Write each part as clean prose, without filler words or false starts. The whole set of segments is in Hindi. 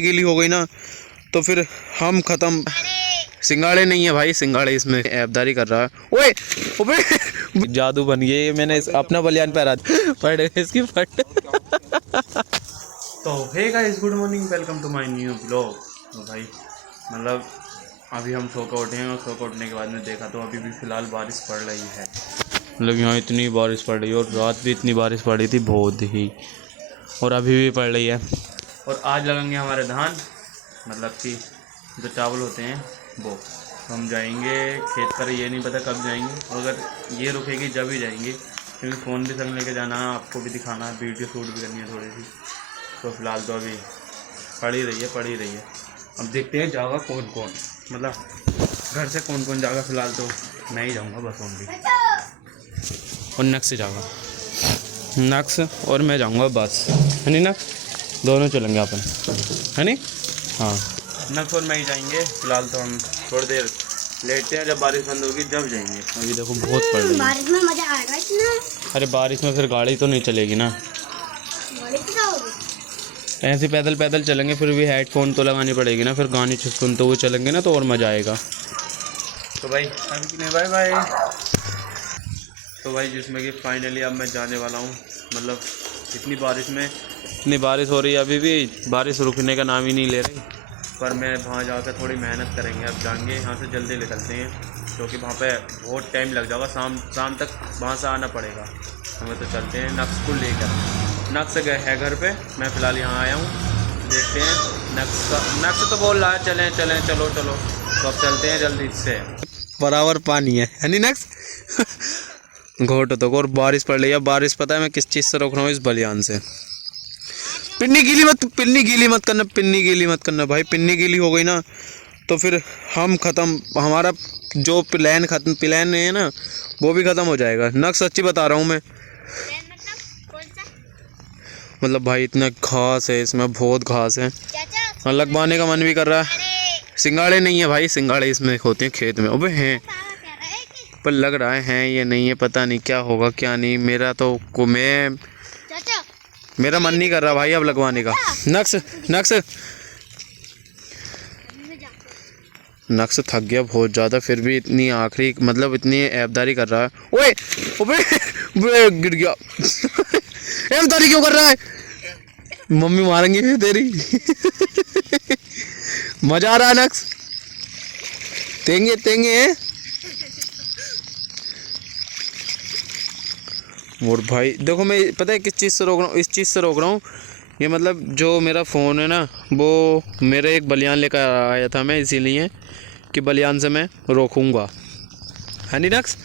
गीली हो गई ना तो फिर हम खत्म। सिंगाड़े नहीं है भाई, सिंगाड़े इसमें ऐबदारी कर रहा है। ओए ओए जादू बन गया ये। मैंने अपना बलियान पहरा पड़ इसकी फट। तो hey guys, good morning, welcome to my new blog. तो भाई मतलब अभी हम सो कर उठे हैं और सो कर उठने के बाद में देखा तो अभी भी फ़िलहाल बारिश पड़ रही है। मतलब यहाँ इतनी बारिश पड़ रही है और रात भी इतनी बारिश पड़ रही थी बहुत ही, और अभी भी पड़ रही है। और आज लगेंगे हमारे धान, मतलब कि जो चावल होते हैं वो। हम जाएंगे खेत पर, ये नहीं पता कब जाएंगे, अगर ये रुकेगी जब ही जाएंगे, क्योंकि फ़ोन भी संग लेके जाना है, आपको भी दिखाना है, वीडियो शूट भी करनी है थोड़ी सी। तो फिलहाल तो अभी पड़ ही रही है। अब देखते हैं जाएगा कौन कौन, मतलब घर से कौन कौन जाएगा। फिलहाल तो मैं ही जाऊँगा बस ओनली, और नक्स से जाऊँगा, नक्स और मैं जाऊँगा बस, है नहीं ना, दोनों चलेंगे अपन, है नहीं। हाँ, नक्स और मैं ही जाएंगे। फिलहाल तो हम थोड़ी देर लेटते हैं, जब बारिश बंद होगी जब जाएंगे। अभी देखो बहुत पड़ रही है बारिश में, मजा आएगा इतना। अरे बारिश में फिर गाड़ी तो नहीं चलेगी ना, ऐसे पैदल पैदल चलेंगे, फिर भी हेडफोन तो लगानी पड़ेगी ना, फिर गाने सुनते हुए चलेंगे ना तो और मज़ा आएगा। तो भाई अभी के लिए बाय बाय। तो भाई जिसमें कि फाइनली अब मैं जाने वाला हूँ, मतलब इतनी बारिश हो रही है, अभी भी बारिश रुकने का नाम ही नहीं ले रही। पर मैं वहाँ जाकर थोड़ी मेहनत करेंगे, अब जाएंगे यहाँ से, जल्दी निकलते हैं, क्योंकि वहाँ पे बहुत टाइम लग जाएगा, शाम तक वहाँ से आना पड़ेगा हमें। तो चलते हैं नक्स को लेकर। नक्स गए है घर पे, मैं फ़िलहाल यहाँ आया हूँ, देखते हैं। नक्स तो बोल रहा है चलें चलो। तो अब चलते हैं जल्दी से, बराबर पानी है नहीं नक्स। घोट तो और बारिश पड़ रही है। बारिश पता है मैं किस चीज़ से रोक रहा हूँ, इस बलियान से। पिन्नी गीली मत करना भाई। पिन्नी गीली हो गई ना तो फिर हम खत्म, हमारा जो प्लान है ना वो भी ख़त्म हो जाएगा। नक्स सच्ची बता रहा हूँ मैं, मतलब भाई इतना घास है इसमें, बहुत घास है, लगवाने का मन भी कर रहा है। सिंगाड़े नहीं है भाई, सिंगाड़े इसमें होते हैं खेत में। अबे हैं, पर लग रहा है ये नहीं है, पता नहीं क्या होगा क्या नहीं। मेरा मन नहीं कर रहा भाई अब लगवाने का। नक्स थक गया बहुत ज़्यादा, फिर भी इतनी आखिरी मतलब इतनी ऐबदारी कर रहा है। ओए ओए गिर गया। ऐबदारी क्यों कर रहा है, मम्मी मारेंगी फिर तेरी। मजा आ रहा है नक्स, तेंगे। और भाई देखो मैं पता है किस चीज़ से रोक रहा हूँ, इस चीज़ से रोक रहा हूँ। ये मतलब जो मेरा फ़ोन है ना, वो मेरे एक बलियान लेकर आया था मैं, इसीलिए कि बलियान से मैं रोकूँगा, है नहीं नक्स,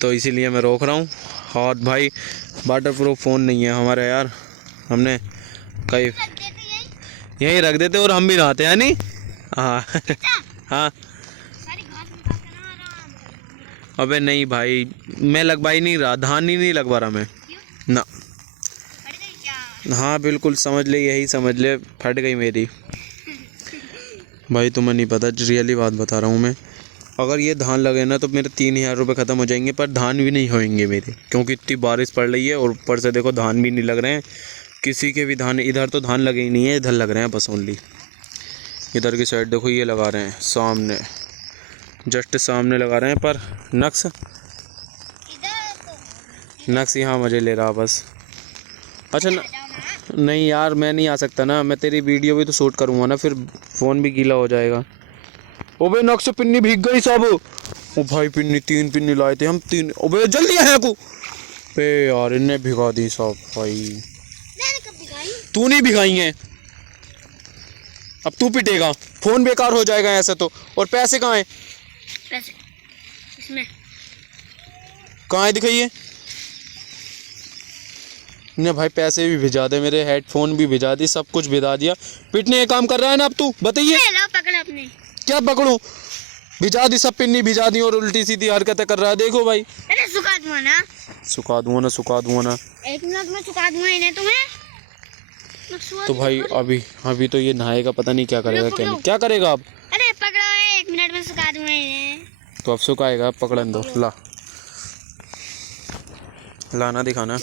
तो इसीलिए मैं रोक रहा हूँ। और भाई वाटर प्रूफ फ़ोन नहीं है हमारा यार, हमने कई यहीं रख देते और हम भी नहाते हैं नहीं। हाँ। हाँ अबे नहीं भाई, मैं लगवा ही नहीं रहा, धान ही नहीं लगवा रहा मैं ना। हाँ बिल्कुल, समझ ले, यही समझ ले, फट गई मेरी। भाई तुम्हें नहीं पता, रियली बात बता रहा हूँ मैं, अगर ये धान लगे ना तो मेरे 3,000 रुपये ख़त्म हो जाएंगे, पर धान भी नहीं होएंगे मेरे, क्योंकि इतनी बारिश पड़ रही है और ऊपर से देखो धान भी नहीं लग रहे हैं किसी के भी। धान इधर तो धान लगे ही नहीं है, इधर लग रहे हैं बस ओनली। इधर की साइड देखो ये लगा रहे हैं, सामने जस्ट सामने लगा रहे हैं, पर नक्स यहाँ मज़े ले रहा बस। अच्छा नहीं यार, मैं नहीं आ सकता ना, मैं तेरी वीडियो भी तो शूट करूँगा ना, फिर फ़ोन भी गीला हो जाएगा। ओबे नक्स पिन्नी भीग गई सब। ओ भाई पिन्नी, 3 पिन्नी लाए थे हम, 3। ओबे जल्दी है को पे यार, इन्हें भिगा दी सब भाई। तू नहीं भिगाई है, अब तू पिटेगा, फ़ोन बेकार हो जाएगा ऐसे तो। और पैसे कहाँ हैं? पैसे इसमें कहाँ है, दिखाइए। ने भाई पैसे भी भिजा दे, मेरे हेडफोन भी भिजा दी, सब कुछ भिजा दिया। पिटने का काम कर रहा है ना अब तू, बताइए। अपने क्या पकड़ूं, भिजा दी सब, पिन्नी भिजा दी और उल्टी सीधी हरकतें कर रहा है। देखो भाई, अरे सुखा दूंगा ना 1 मिनट में सुखा दूंगा इन्हें तुम्हें। तो भाई अभी तो ये नहाएगा, पता नहीं क्या करेगा क्या करेगा अब। अरे पकड़ो, 1 मिनट में सुखा दूंगा इन्हें। तो अब सुखाएगा, पकड़न दो। लाना दिखाना।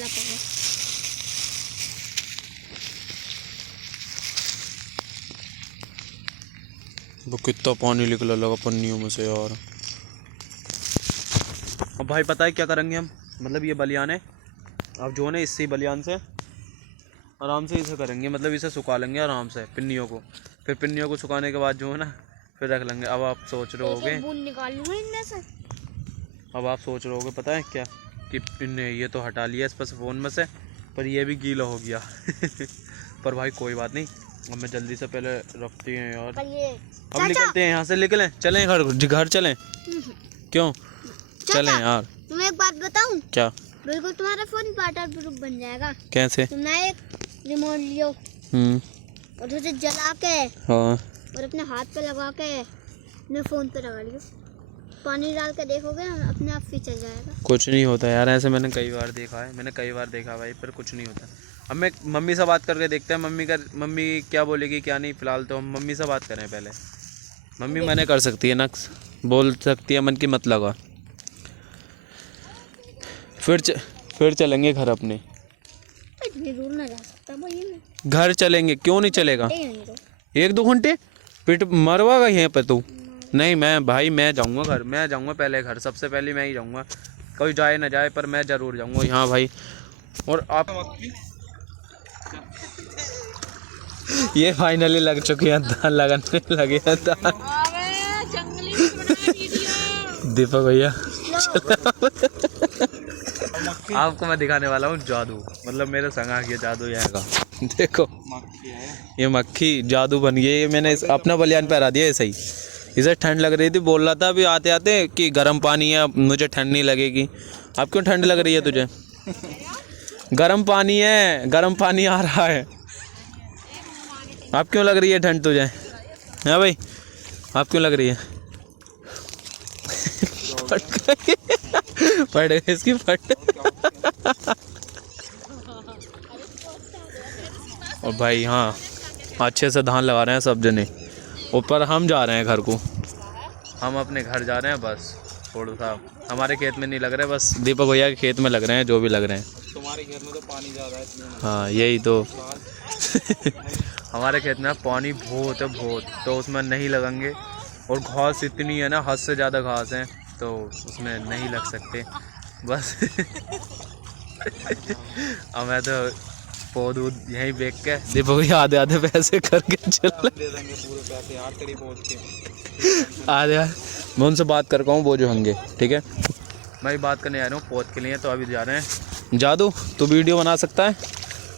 वो कितना पानी निकला लगा पन्नियों में से यार। अब भाई पता है क्या करेंगे हम, मतलब ये बलियान है, अब जो है ना इससे बलियान से आराम से इसे करेंगे, मतलब इसे सुखा लेंगे आराम से पिन्नियों को। फिर पिन्नियों को सुखाने के बाद जो है ना फिर रख लेंगे। अब आप सोच रहे होगे, अब आप सोच रहे होगे पता है क्या, कि इनने ये तो हटा लिया इस पर फ़ोन में से, पर ये भी गीला हो गया। पर भाई कोई बात नहीं, अब मैं जल्दी से पहले रखती हैं यार। अब निकलते हैं यहाँ से, निकलें, चलें घर चलें। क्यों चलें यार? तुम्हें एक बात बताऊं? क्या? बिल्कुल तुम्हारा फोन वाटर प्रूफ बन जाएगा। कैसे? तुमने एक रिमोट लियो और उसे जला के और अपने हाथ पे लगा के अपने फोन पे लगा लियो, पानी डाल के देखोगे अपने आप ही चल जाएगा। कुछ नहीं होता यार, ऐसे मैंने कई बार देखा है, भाई, पर कुछ नहीं होता। अब मैं मम्मी से बात करके देखते हैं, मम्मी क्या बोलेगी क्या नहीं। फिलहाल तो हम मम्मी से बात करें पहले। मम्मी मना कर सकती है ना, बोल सकती है मन की मत लगा। फिर चलेंगे घर अपने। इतनी दूर ना जा सकता भाई मैं। घर चलेंगे, क्यों नहीं चलेगा? 1-2 घंटे पेट मरवागा यहीं पर तू? नहीं मैं जाऊंगा घर, मैं जाऊंगा पहले घर, सबसे पहले मैं ही जाऊंगा। कोई जाए ना जाए पर मैं ज़रूर जाऊंगा। यहाँ भाई और आप ये फाइनली लग चुकी है, लगने लगे हैं। दीपक भैया आपको मैं दिखाने वाला हूँ जादू, मतलब मेरे संग आ गया जादू यहाँ का। देखो ये मक्खी जादू बन गई। ये मैंने अपना बलियान पहरा दिया ऐसे ही, इसे ठंड लग रही थी, बोल रहा था अभी आते आते कि गर्म पानी है, मुझे ठंड नहीं लगेगी। अब क्यों ठंड लग रही है तुझे? गर्म पानी है, गर्म पानी आ रहा है। आप क्यों लग रही है ठंड तुझे? हाँ भाई आप क्यों लग रही है? फट गई इसकी फट। और भाई हाँ अच्छे से धान लगा रहे हैं सब जने। ऊपर हम जा रहे हैं घर को, हम अपने घर जा रहे हैं बस। थोड़ा सा हमारे खेत में नहीं लग रहे, बस दीपक भैया के खेत में लग रहे हैं जो भी लग रहे हैं। तुम्हारे खेत में तो पानी ज़्यादा है इसलिए। हाँ यही तो। हमारे खेत में पानी बहुत है बहुत, तो उसमें नहीं लगेंगे। और घास इतनी है ना, हद से ज़्यादा घास है, तो उसमें नहीं लग सकते बस। अब मैं तो पौध यहीं बेच के दीपक भैया आधे आधे पैसे करके चल दे देंगे पूरे पैसे यार तेरी पहुँच के। आधे मैं उनसे बात कर पाऊँ वो जो होंगे, ठीक है। मैं भी बात करने आ रहा हूँ पौध के लिए, तो अभी जा रहे हैं। जादू तू वीडियो बना सकता है?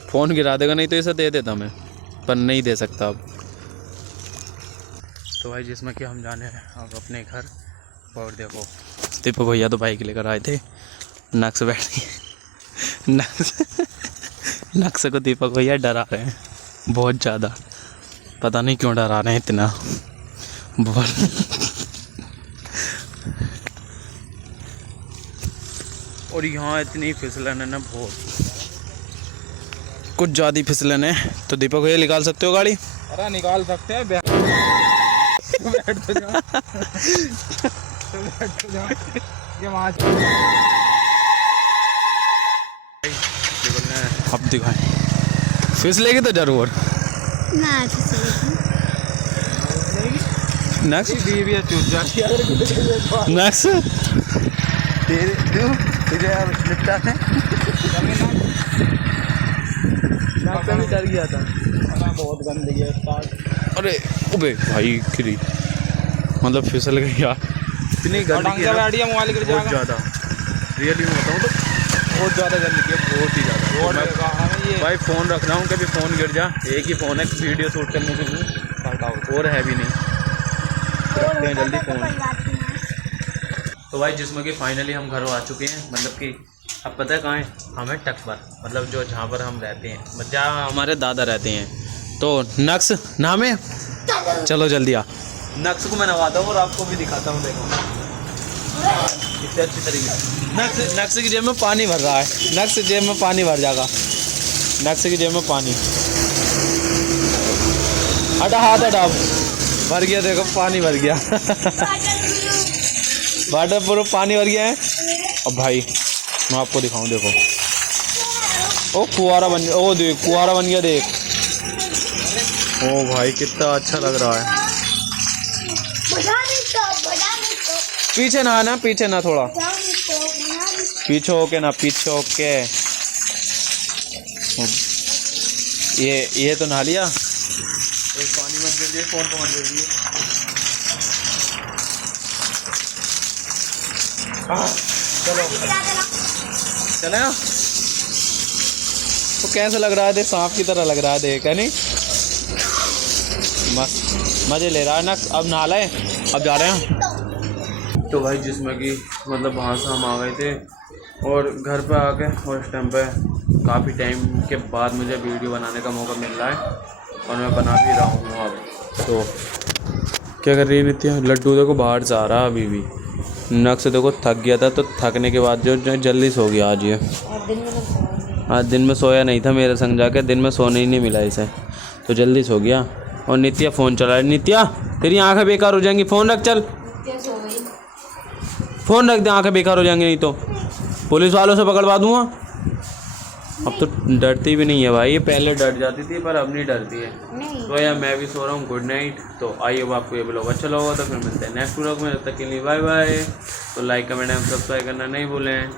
फ़ोन गिरा देगा, नहीं तो इसे दे देता मैं, पर नहीं दे सकता अब। तो भाई जिसमें कि हम जाने हैं अब अपने घर। और देखो दीपक भैया तो बाइक लेकर आए थे, नक्स बैठ गए। नक्स को दीपक भैया डरा रहे हैं बहुत ज़्यादा, पता नहीं क्यों डरा रहे हैं इतना बहुत। और यहाँ इतनी फिसलन है ना, बहुत कुछ ज़्यादा फिसलन है। तो दीपक भैया निकाल सकते हो गाड़ी? अरे निकाल सकते हैं। बैठ तो जाओ। अब दिखाएं, फिसलेगी तो जरूर ना नक्स बीवी चूस जाती है। नक्स तुझे निपटा है डर गया था, बहुत गंदगी है। अरे अबे भाई खिरी, मतलब फिसल गई यार, इतनी गंदगी है ना, मोबाइल गिर बहुत ज़्यादा। रियली में बताऊँ तो बहुत ज़्यादा गंदगी है, बहुत ही ज़्यादा। भाई फ़ोन रख रहा हूँ, कभी फ़ोन गिर जा। एक ही फ़ोन है वीडियो शूट करने के लिए, और है भी नहीं। रखते हैं जल्दी फ़ोन। तो भाई जिसमें कि फाइनली हम घर आ चुके हैं, मतलब कि अब पता है कहाँ है हमें, टकबर, मतलब जो जहाँ पर हम रहते हैं, जहाँ हमारे दादा रहते हैं। तो नक्स नाम है, चलो जल्दी आ। नक्स को मैं नवाता हूँ और आपको भी दिखाता हूँ, देखो इतने अच्छी तरीके से। नक्स की जेब में पानी भर रहा है, नक्स की जेब में पानी भर जाएगा, नक्स की जेब में पानी। हटा हाथ हटा, भर गया, देखो पानी भर गया। वाटर प्रूफ पानी भर गया है। अब भाई मैं आपको दिखाऊं, देखो ओ कुआरा बन गया, ओ देख कुआरा बन गया, देख ओ भाई कितना अच्छा लग रहा है। पीछे ना पीछे ना थोड़ा पीछे होके ना पीछे होके। ये तो नहा लिया। पानी मत दे दिए, फोन को मत दे दिए। चलो चले ना। तो कैसा लग रहा है? देख सांप की तरह लग रहा है, देख है नहीं? मस्त मज़े ले रहा है ना। अब नहा ले, अब जा रहे हैं। तो भाई जिसमें कि मतलब वहाँ से हम आ गए थे और घर पे आके और इस टाइम पे काफ़ी टाइम के बाद मुझे वीडियो बनाने का मौका मिल रहा है और मैं बना भी रहा हूँ अब। तो क्या कर रही है नित्या? लड्डू देखो बाहर से आ रहा है अभी भी। नक से देखो थक गया था, तो थकने के बाद जो जल्दी सो गया आज। ये आज दिन में सोया नहीं था मेरे संग जाके, दिन में सोने ही नहीं मिला इसे, तो जल्दी सो गया। और नित्या फ़ोन चला रही। नित्या तेरी आंखें बेकार हो जाएंगी, फ़ोन रख। चल फ़ोन रख दे, आंखें बेकार हो जाएंगी नहीं तो पुलिस वालों से पकड़वा दूँगा। अब तो डरती भी नहीं है भाई, ये पहले डर जाती थी पर अब नहीं डरती है। तो यार मैं भी सो रहा हूँ, गुड नाइट। तो आइए अब आपको ये ब्लॉग अच्छा लगा होगा तो फिर मिलते हैं नेक्स्ट ब्लॉग में। तब तक के लिए बाय बाय। तो लाइक कमेंट एंड सब्सक्राइब करना नहीं भूलें।